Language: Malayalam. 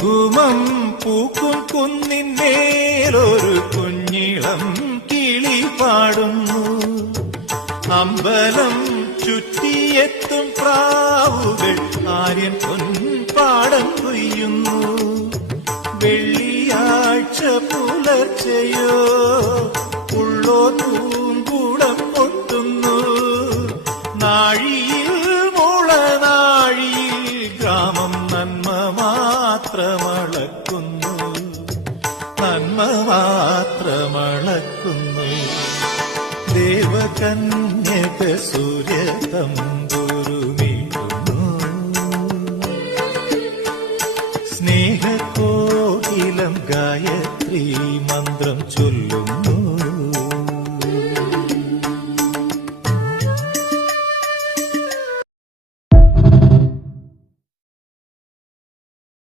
കുങ്കുമം പൂക്കും കുന്നിന്മേലൊരു കുഞ്ഞിളം കിളി പാടുന്നു. അമ്പലം ചുറ്റിയെത്തും പ്രാവുകൾ ആര്യൻ പൊൻപാടം കൊയ്യുന്നു. വെള്ളിയാഴ്ച പുലർച്ചയോ ഉള്ളോ പൂങ്കൂടം പൊട്ടുന്നു. നാഴിയിൽ മുളനാഴിയിൽ ഗ്രാമം നന്മ മാത്രമളക്കുന്നു, നന്മ മാത്രമളക്കുന്നു. ദേവകന്യക സൂര്യതമ്പുരുമീട്ടുന്നു. സ്നേഹകോകിലം ഗായത്രി മന്ത്രം ചൊല്ലുന്നു.